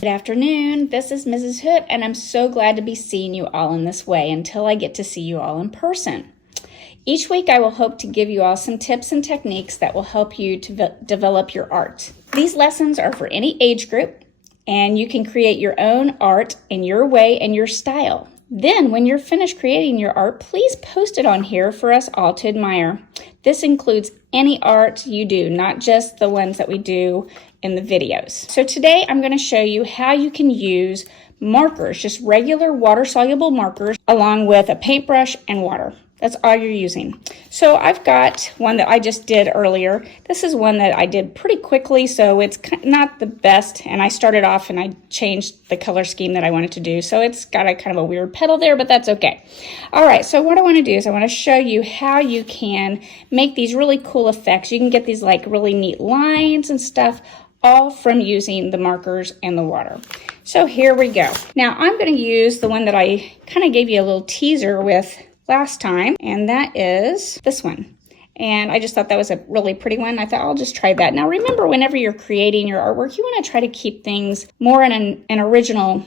Good afternoon, this is Mrs. Hood, and I'm so glad to be seeing you all in this way until I get to see you all in person. Each week I will hope to give you all some tips and techniques that will help you to develop your art. These lessons are for any age group, and you can create your own art in your way and your style. Then, when you're finished creating your art, please post it on here for us all to admire. This includes any art you do, not just the ones that we do in the videos. So today I'm going to show you how you can use markers, just regular water-soluble markers, along with a paintbrush and water. That's all you're using. So I've got one that I just did earlier. This is one that I did pretty quickly, so it's not the best. And I started off and I changed the color scheme that I wanted to do. So it's got a kind of a weird petal there, but that's okay. All right, so what I want to do is I want to show you how you can make these really cool effects. You can get these like really neat lines and stuff, all from using the markers and the water. So here we go. Now I'm going to use the one that I kind of gave you a little teaser with last time, and that is this one. And I just thought that was a really pretty one. I thought I'll just try that. Now remember, whenever you're creating your artwork, you want to try to keep things more in an original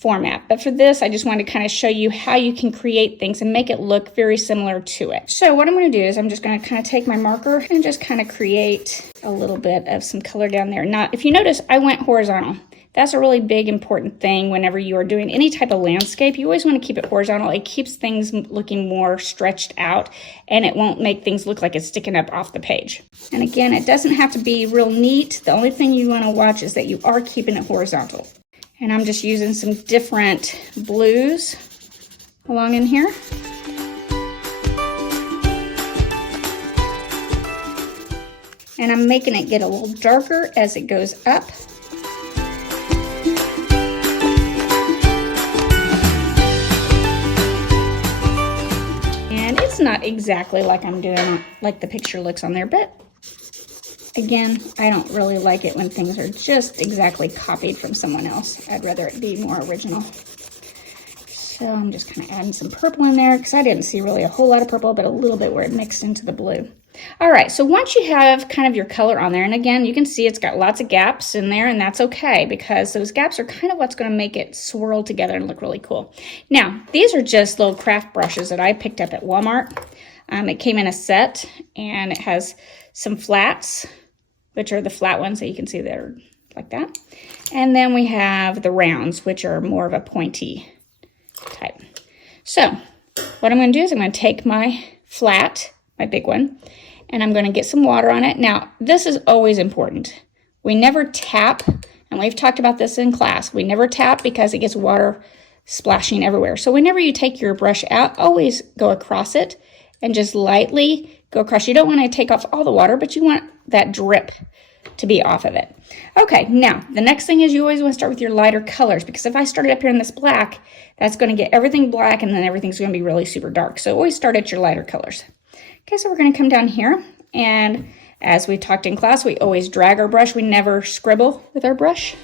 format. But for this, I just wanted to kind of show you how you can create things and make it look very similar to it. So what I'm going to do is I'm just going to kind of take my marker and just kind of create a little bit of some color down there. Now, if you notice, I went horizontal. That's a really big, important thing whenever you are doing any type of landscape. You always want to keep it horizontal. It keeps things looking more stretched out, and it won't make things look like it's sticking up off the page. And again, it doesn't have to be real neat. The only thing you want to watch is that you are keeping it horizontal. And I'm just using some different blues along in here. And I'm making it get a little darker as it goes up. And it's not exactly like I'm doing, like the picture looks on there, but again, I don't really like it when things are just exactly copied from someone else. I'd rather it be more original. So I'm just kind of adding some purple in there because I didn't see really a whole lot of purple, but a little bit where it mixed into the blue. All right, so once you have kind of your color on there, and again, you can see it's got lots of gaps in there, and that's okay because those gaps are kind of what's going to make it swirl together and look really cool. Now, these are just little craft brushes that I picked up at Walmart. It came in a set, and it has some flats, which are the flat ones that you can see that are like that. And then we have the rounds, which are more of a pointy type. So what I'm going to do is I'm going to take my flat, my big one, and I'm going to get some water on it. Now, this is always important. We never tap, and we've talked about this in class. We never tap because it gets water splashing everywhere. So whenever you take your brush out, always go across it and just lightly go across. You don't want to take off all the water, but you want that drip to be off of it. Okay, now the next thing is you always want to start with your lighter colors, because if I started up here in this black, that's going to get everything black and then everything's going to be really super dark. So always start at your lighter colors. Okay, so we're going to come down here, and as we talked in class, we always drag our brush. We never scribble with our brush.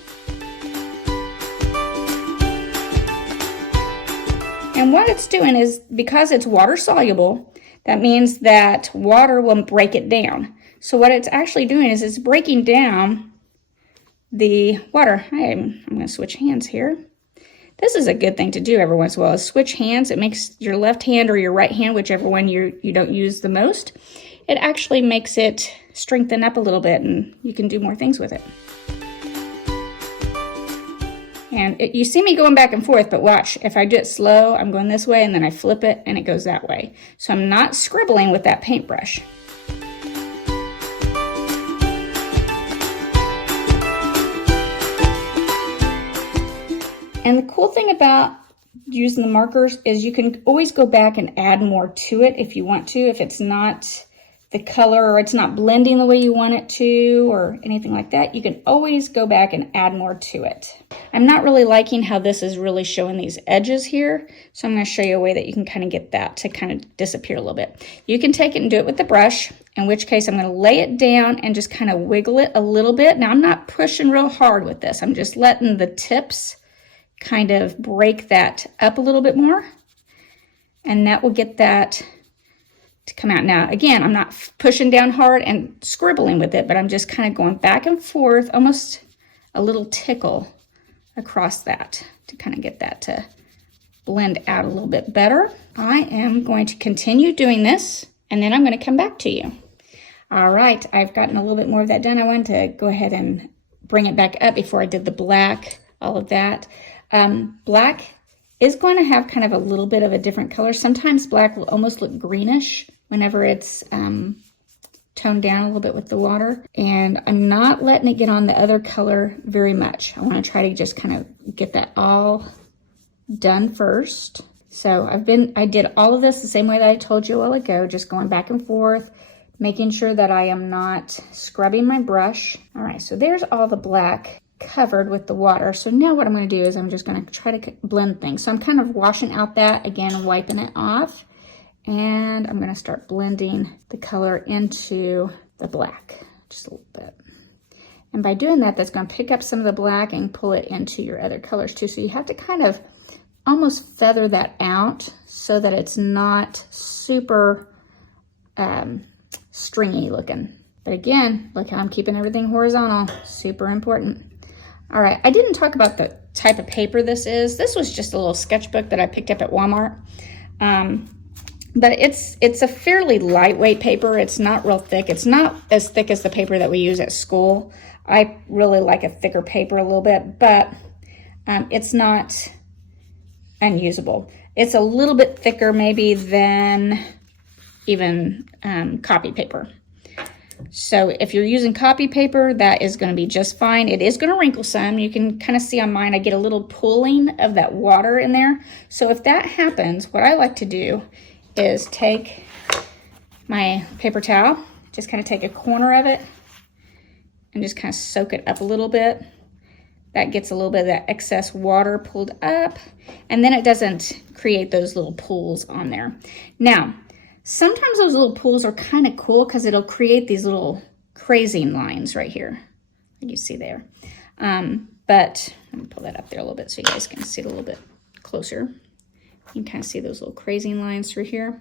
And what it's doing is, because it's water soluble, that means that water will break it down. So what it's actually doing is it's breaking down the water. I'm going to switch hands here. This is a good thing to do every once in a while, is switch hands. It makes your left hand or your right hand, whichever one you don't use the most, it actually makes it strengthen up a little bit, and you can do more things with it. And you see me going back and forth, but watch, if I do it slow, I'm going this way, and then I flip it, and it goes that way. So I'm not scribbling with that paintbrush. And the cool thing about using the markers is you can always go back and add more to it if you want to, if it's not the color or it's not blending the way you want it to or anything like that. You can always go back and add more to it. I'm not really liking how this is really showing these edges here, so I'm going to show you a way that you can kind of get that to kind of disappear a little bit. You can take it and do it with the brush, in which case I'm going to lay it down and just kind of wiggle it a little bit. Now I'm not pushing real hard with this. I'm just letting the tips kind of break that up a little bit more, and that will get that to come out. Now again, I'm not pushing down hard and scribbling with it, but I'm just kind of going back and forth, almost a little tickle across that to kind of get that to blend out a little bit better. I am going to continue doing this, and then I'm going to come back to you. All right, I've gotten a little bit more of that done. I wanted to go ahead and bring it back up before I did the black, all of that. Black is going to have kind of a little bit of a different color. Sometimes black will almost look greenish whenever it's toned down a little bit with the water. And I'm not letting it get on the other color very much. I want to try to just kind of get that all done first. So I did all of this the same way that I told you a while ago, just going back and forth, making sure that I am not scrubbing my brush. All right, so there's all the black covered with the water. So now what I'm going to do is I'm just going to try to blend things. So I'm kind of washing out that, again, wiping it off. And I'm going to start blending the color into the black just a little bit. And by doing that, that's going to pick up some of the black and pull it into your other colors too. So you have to kind of almost feather that out so that it's not super stringy looking. But again, look how I'm keeping everything horizontal. Super important. All right, I didn't talk about the type of paper this is. This was just a little sketchbook that I picked up at Walmart. But it's a fairly lightweight paper. It's not real thick. It's not as thick as the paper that we use at school. I really like a thicker paper a little bit, but it's not unusable. It's a little bit thicker maybe than even copy paper. So if you're using copy paper, that is going to be just fine. It is going to wrinkle some. You can kind of see on mine, I get a little pooling of that water in there. So if that happens, what I like to do is take my paper towel, just kind of take a corner of it and just kind of soak it up a little bit. That gets a little bit of that excess water pulled up, and then it doesn't create those little pools on there. Now, sometimes those little pools are kind of cool because it'll create these little crazing lines right here, like you see there. But let me pull that up there a little bit so you guys can see it a little bit closer. You can kind of see those little crazing lines through here.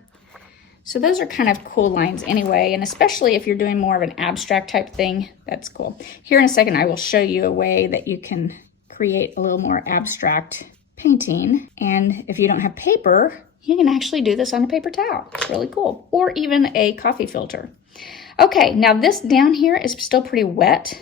So those are kind of cool lines anyway, and especially if you're doing more of an abstract type thing, that's cool. Here in a second, I will show you a way that you can create a little more abstract painting. And if you don't have paper, you can actually do this on a paper towel. It's really cool. Or even a coffee filter. Okay, now this down here is still pretty wet,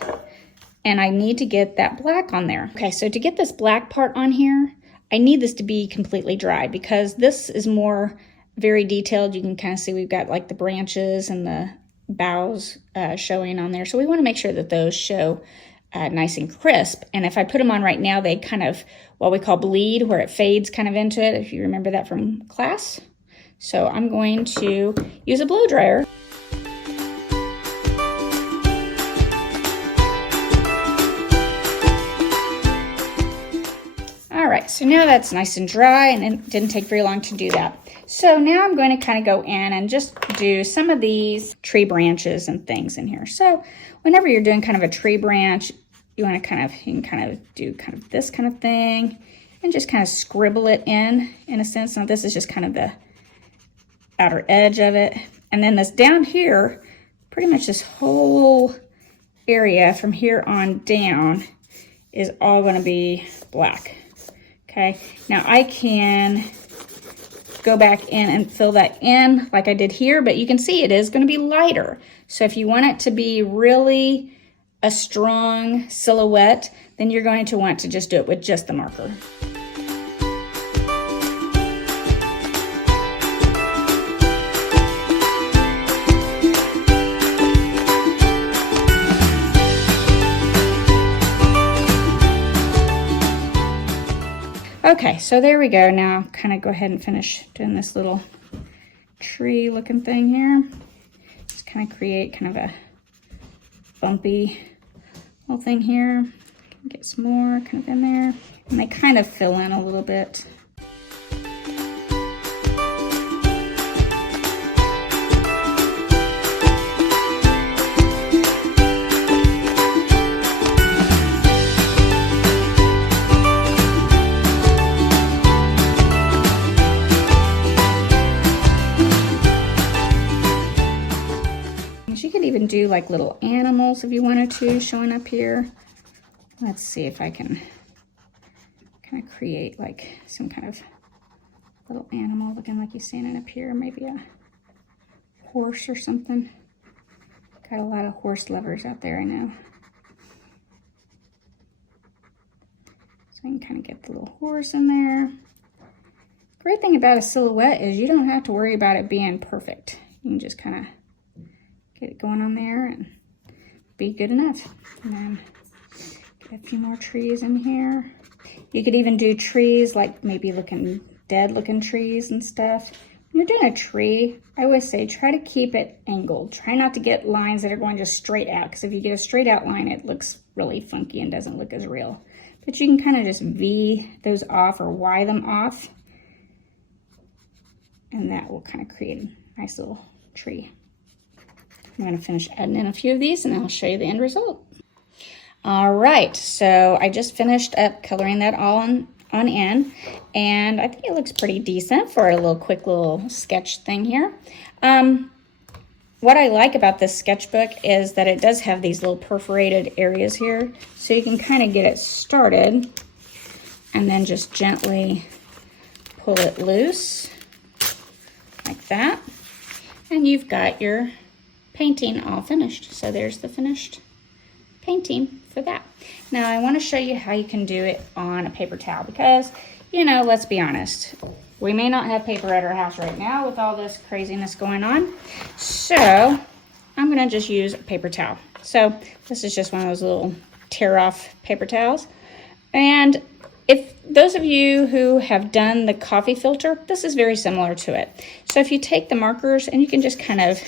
and I need to get that black on there. Okay, so to get this black part on here, I need this to be completely dry because this is more very detailed. You can kind of see we've got like the branches and the boughs showing on there. So we want to make sure that those show nice and crisp. And if I put them on right now, they kind of, what we call bleed, where it fades kind of into it, if you remember that from class. So I'm going to use a blow dryer. All right, so now that's nice and dry, and it didn't take very long to do that. So now I'm going to kind of go in and just do some of these tree branches and things in here. So whenever you're doing kind of a tree branch, you want to you can kind of do kind of this kind of thing and just kind of scribble it in a sense. Now this is just kind of the outer edge of it. And then this down here, pretty much this whole area from here on down is all going to be black. Okay, now I can go back in and fill that in like I did here, but you can see it is going to be lighter. So if you want it to be really a strong silhouette, then you're going to want to just do it with just the marker. Okay, so there we go. Now kind of go ahead and finish doing this little tree looking thing here. Just kind of create kind of a bumpy little thing here. Get some more kind of in there. And they kind of fill in a little bit. Even do like little animals if you wanted to showing up here. Let's see if I can kind of create like some kind of little animal looking like he's standing up here, maybe a horse or something. Got a lot of horse lovers out there, I know. So I can kind of get the little horse in there. Great thing about a silhouette is you don't have to worry about it being perfect. You can just kind of get it going on there and be good enough. And then get a few more trees in here. You could even do trees like maybe dead looking trees and stuff. When you're doing a tree, I always say try to keep it angled. Try not to get lines that are going just straight out, because if you get a straight out line, it looks really funky and doesn't look as real. But you can kind of just V those off or Y them off, and that will kind of create a nice little tree. I'm going to finish adding in a few of these and then I'll show you the end result. All right, so I just finished up coloring that all on in, and I think it looks pretty decent for a quick little sketch thing here. What I like about this sketchbook is that it does have these little perforated areas here, so you can kind of get it started and then just gently pull it loose like that, and you've got your painting all finished. So there's the finished painting for that. Now I want to show you how you can do it on a paper towel, because, you know, let's be honest, we may not have paper at our house right now with all this craziness going on. So I'm going to just use a paper towel. So this is just one of those little tear off paper towels. And if those of you who have done the coffee filter, this is very similar to it. So if you take the markers and you can just kind of,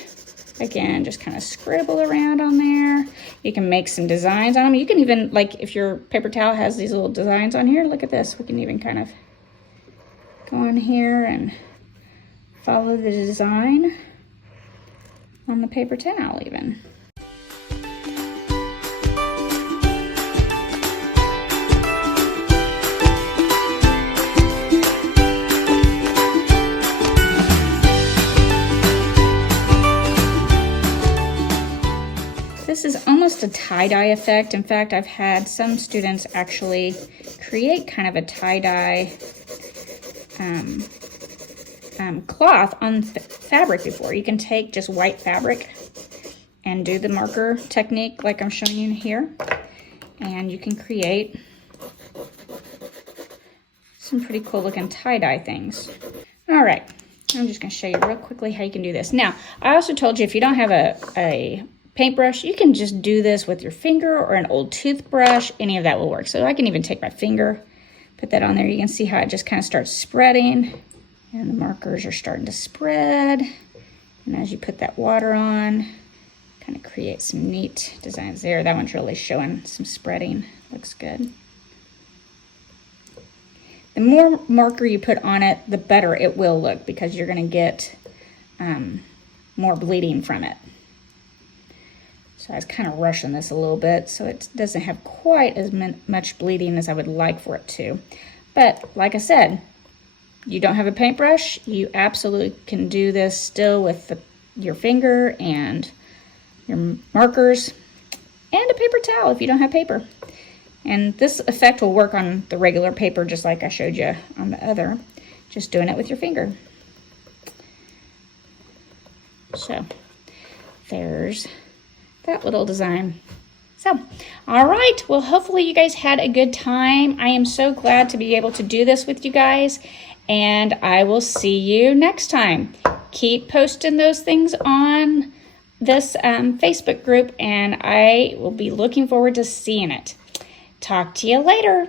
again, just kind of scribble around on there. You can make some designs on them. You can even, like, if your paper towel has these little designs on here, look at this. We can even kind of go on here and follow the design on the paper towel even. This is almost a tie-dye effect. In fact, I've had some students actually create kind of a tie-dye cloth on fabric before. You can take just white fabric and do the marker technique like I'm showing you here, and you can create some pretty cool looking tie-dye things. All right, I'm just going to show you real quickly how you can do this. Now, I also told you if you don't have a paintbrush, you can just do this with your finger or an old toothbrush. Any of that will work. So I can even take my finger, put that on there. You can see how it just kind of starts spreading, and the markers are starting to spread. And as you put that water on, kind of create some neat designs there. That one's really showing some spreading. Looks good. The more marker you put on it, the better it will look, because you're going to get more bleeding from it. So I was kind of rushing this a little bit so it doesn't have quite as much bleeding as I would like for it to. But like I said, you don't have a paintbrush, you absolutely can do this still with your finger and your markers and a paper towel if you don't have paper. And this effect will work on the regular paper just like I showed you on the other, just doing it with your finger. So there's that little design. So, all right, well, hopefully you guys had a good time. I am so glad to be able to do this with you guys, and I will see you next time. Keep posting those things on this Facebook group, and I will be looking forward to seeing it. Talk to you later.